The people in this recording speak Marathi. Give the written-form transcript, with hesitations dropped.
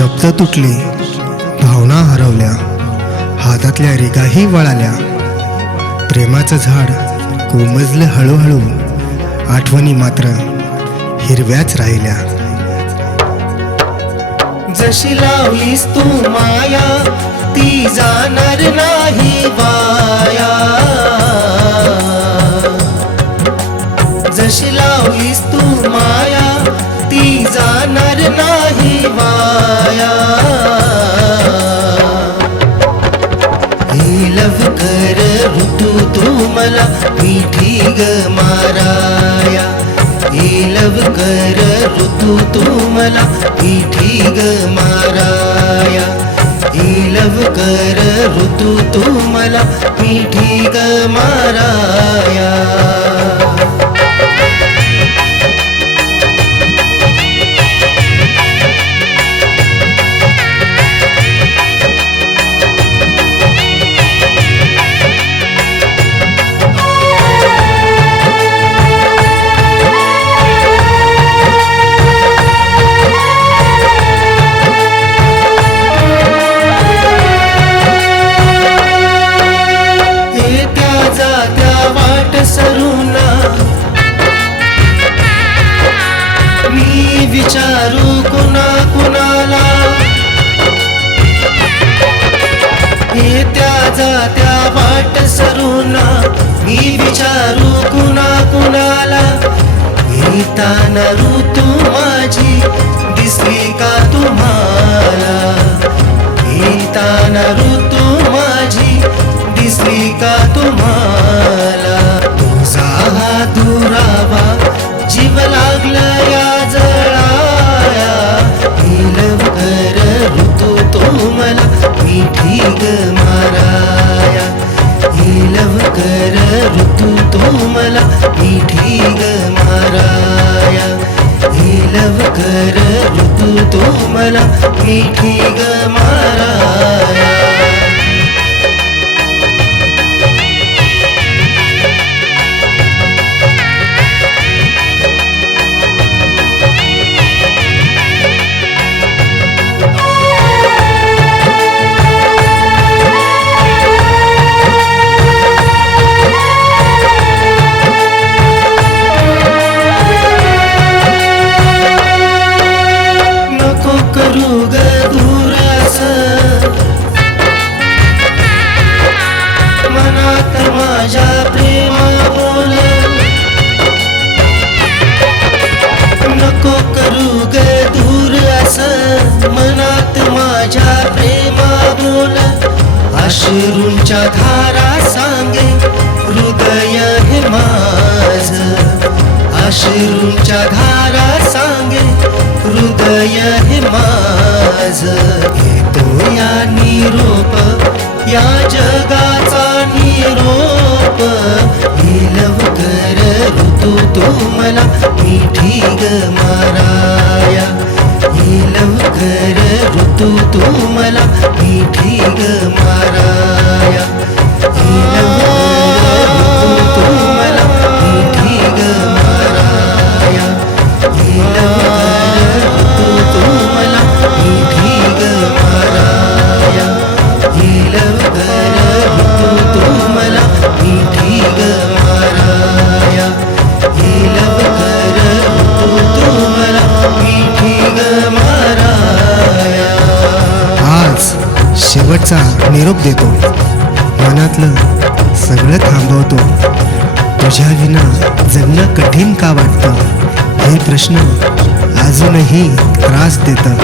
शब्द तुटले, भावना हरवल्या, हातातल्या रेगाही वळाल्या. प्रेमाचं झाड कोमजलं हळूहळू, आठवणी मात्र हिरव्याच राहिल्या. जशी लावलीस तू माया ती जाणार नाही वाया. जशी लावलीस तू माया ती जाणार नाही वाया. हे लवकर ऋतू तू मला मिठी ग माराया. हे लवकर ऋतू तू मला मिठी ग माराया. हे लवकर ऋतू तू मला मिठी ग माराया. मी विचारू कुणा कुणाला येत्या जात्या वाट सरूना. मी विचारू कुणा कुणाला येताना ऋतू माझी दिसली का तुम्हाला. येताना ऋतू माझी दिसली का तुम्हाला. तुझा हा दुरावा जीव लागला या जळाया. हे लवकर ऋतू तो मला मिठी ग माराया. हे लवकर ऋतू तो मला मिठी ग माराया. हे लवकर ऋतू तो मला मिठी ग माराया. मनात माझ्या प्रेमा बोल नको करू ग दूर असं. मनात माझ्या प्रेमा बोल अश्रूंच्या धारा सांगे हृदय हे माझ. अश्रूंच्या धारा सांगे हृदय हे माझ. घेतो या निरोप या जगाचा निरोप. हे लवकर ऋतू तो मला मिठी ग माराया. हे लवकर ऋतू तो मला मिठी ग माराया. हे लवकर ऋतू तो मला मिठी ग माराया. हे लवकर ऋतू तो मला मिठी ग माराया. हे लवकर ऋतू तो मला मिठी ग माराया. हे लवकर ऋतू तो मला मिठी ग माराया. आज शेवटचा निरोप देतो, मनातलं सगळं थांबवतो. तुझ्या विना जगणं कठीण का वाटतं, हे प्रश्न अजूनही त्रास देतं.